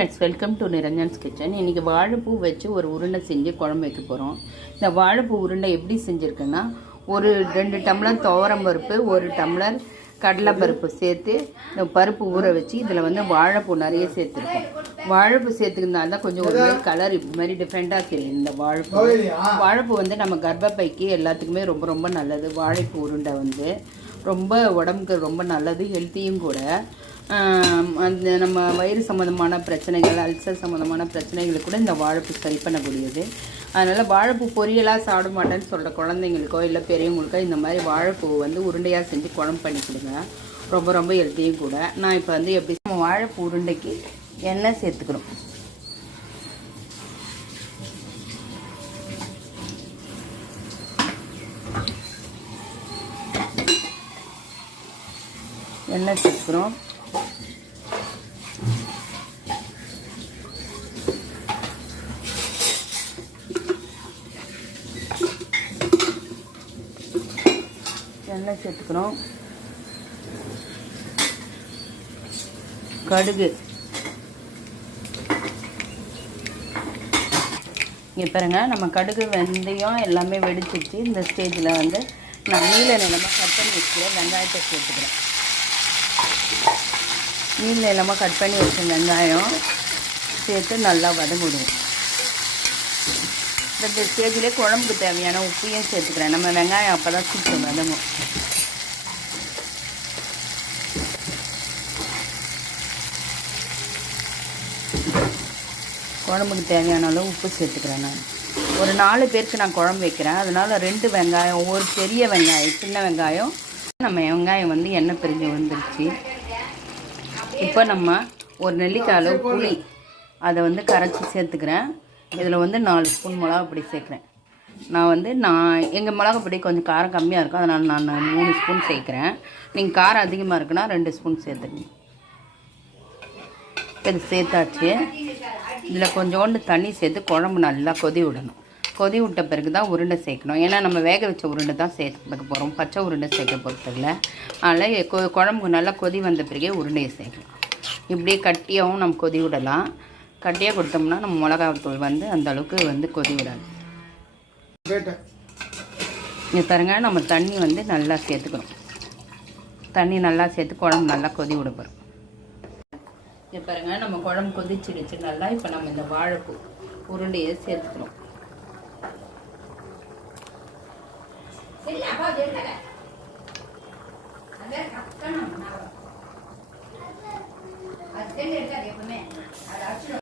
Friends, welcome to Niranjan's Kitchen. இன்றைக்கி வாழைப்பூ வச்சு ஒரு உருண்டை செஞ்சு குழம்பு வைக்க போகிறோம். இந்த வாழைப்பூ உருண்டை எப்படி செஞ்சுருக்கேன்னா, ஒரு 2 டம்ளர் துவரம் பருப்பு, 1 டம்ளர் கடலைப்பருப்பு சேர்த்து இந்த பருப்பு ஊற வச்சு இதில் வந்து வாழைப்பூ நிறைய சேர்த்துருக்கோம். வாழைப்பூ சேர்த்துக்கிருந்தால் தான் கொஞ்சம் ஒரு மாதிரி கலர் இது மாதிரி டிஃப்ரெண்ட்டாக தெரியும். இந்த வாழைப்பூ வந்து நம்ம கர்ப்பப்பைக்கு எல்லாத்துக்குமே ரொம்ப ரொம்ப நல்லது. வாழைப்பூ உருண்டை வந்து ரொம்ப உடம்புக்கு ரொம்ப நல்லது, ஹெல்த்தியும் கூட. அந்த நம்ம வயிறு சம்மந்தமான பிரச்சனைகள், அல்சர் சம்மந்தமான பிரச்சனைகளுக்கு கூட இந்த வாழைப்பூ சரி பண்ணக்கூடியது. அதனால் வாழைப்பூ பொரியலாக சாப்பிட மாட்டேன்னு சொல்கிற குழந்தைங்களுக்கோ இல்லை பெரியவங்களுக்கோ இந்த மாதிரி வாழைப்பூ வந்து உருண்டையாக செஞ்சு குழம்பு பண்ணி கொடுங்க. ரொம்ப ரொம்ப ஹெல்த்தியும் கூட. நான் இப்போ வந்து எப்படி நம்ம வாழைப்பூ உருண்டைக்கு எண்ணெய் சேர்த்துக்கிறோம். எண்ணெய் சேர்த்துக்கிறோம். எண்ணெய் சேர்த்துக்கிறோம். கடுகு, இங்கே பாருங்க, நம்ம கடுகு வெந்தயம் எல்லாமே வெடிச்சிச்சு. இந்த ஸ்டேஜில் வந்து நான் நீல நிலமாக கட் பண்ணி வச்சுக்கிற வெங்காயத்தை சேர்த்துக்கிறேன். நீல நிலமாக கட் பண்ணி வச்ச வெங்காயம் சேர்த்து நல்லா வதங்கிடுவோம். இந்த ஸ்டேஜிலே குழம்புக்கு தேவையான உப்பையும் சேர்த்துக்கிறேன். நம்ம வெங்காயம் அப்போ தான் சீக்கிரம் வதங்கும். குழம்புக்கு தேவையான அளவு உப்பு சேர்த்துக்கிறேன். நான் ஒரு 4 பேருக்கு நான் குழம்பு வைக்கிறேன். அதனால் 2 வெங்காயம், ஒரு பெரிய வெங்காயம், சின்ன வெங்காயம். நம்ம வெங்காயம் வந்து எண்ணெய் பிரிஞ்சு வந்துருச்சு. இப்போ நம்ம ஒரு நெல்லிக்காய் அளவு புளி அதை வந்து கரைச்சி சேர்த்துக்கிறேன். இதில் வந்து 4 ஸ்பூன் மிளகா பொடி சேர்க்குறேன். நான் எங்கள் மிளகா பொடி கொஞ்சம் காரம் கம்மியாக இருக்கும், அதனால் நான் 3 ஸ்பூன் சேர்க்குறேன். நீங்கள் காரம் அதிகமாக இருக்குன்னா 2 ஸ்பூன் சேர்த்துக்கங்க. இது சேர்த்தாச்சு. இதில் கொஞ்சோண்டு தண்ணி சேர்த்து குழம்பு நல்லா கொதி விடணும். கொதி விட்ட பிறகு தான் உருண்டை சேர்க்கணும். ஏன்னா நம்ம வேக வச்ச உருண்டை தான் சேர்க்க போகிறோம், பச்சை உருண்டை சேர்க்க போகிறதில்ல. அதனால் குழம்புக்கு நல்லா கொதி வந்த பிறகே உருண்டையை சேர்க்கலாம். இப்படியே கட்டியாகவும் நம்ம கொதி விடலாம். கட்டியாக கொடுத்தோம்னா நம்ம மிளகாத்தூள் வந்து அந்த அளவுக்கு வந்து கொதி விடாது. இங்கே பாருங்க, நம்ம தண்ணி வந்து நல்லா சேர்த்துக்கிறோம். தண்ணி நல்லா சேர்த்து குழம்பு நல்லா கொதி விட போகிறோம். இங்கே பாருங்க, நம்ம குழம்பு கொதிச்சிடுச்சு நல்லா. இப்போ நம்ம இந்த வாழைப்பூ உருண்டையை சேர்த்துக்கிறோம்.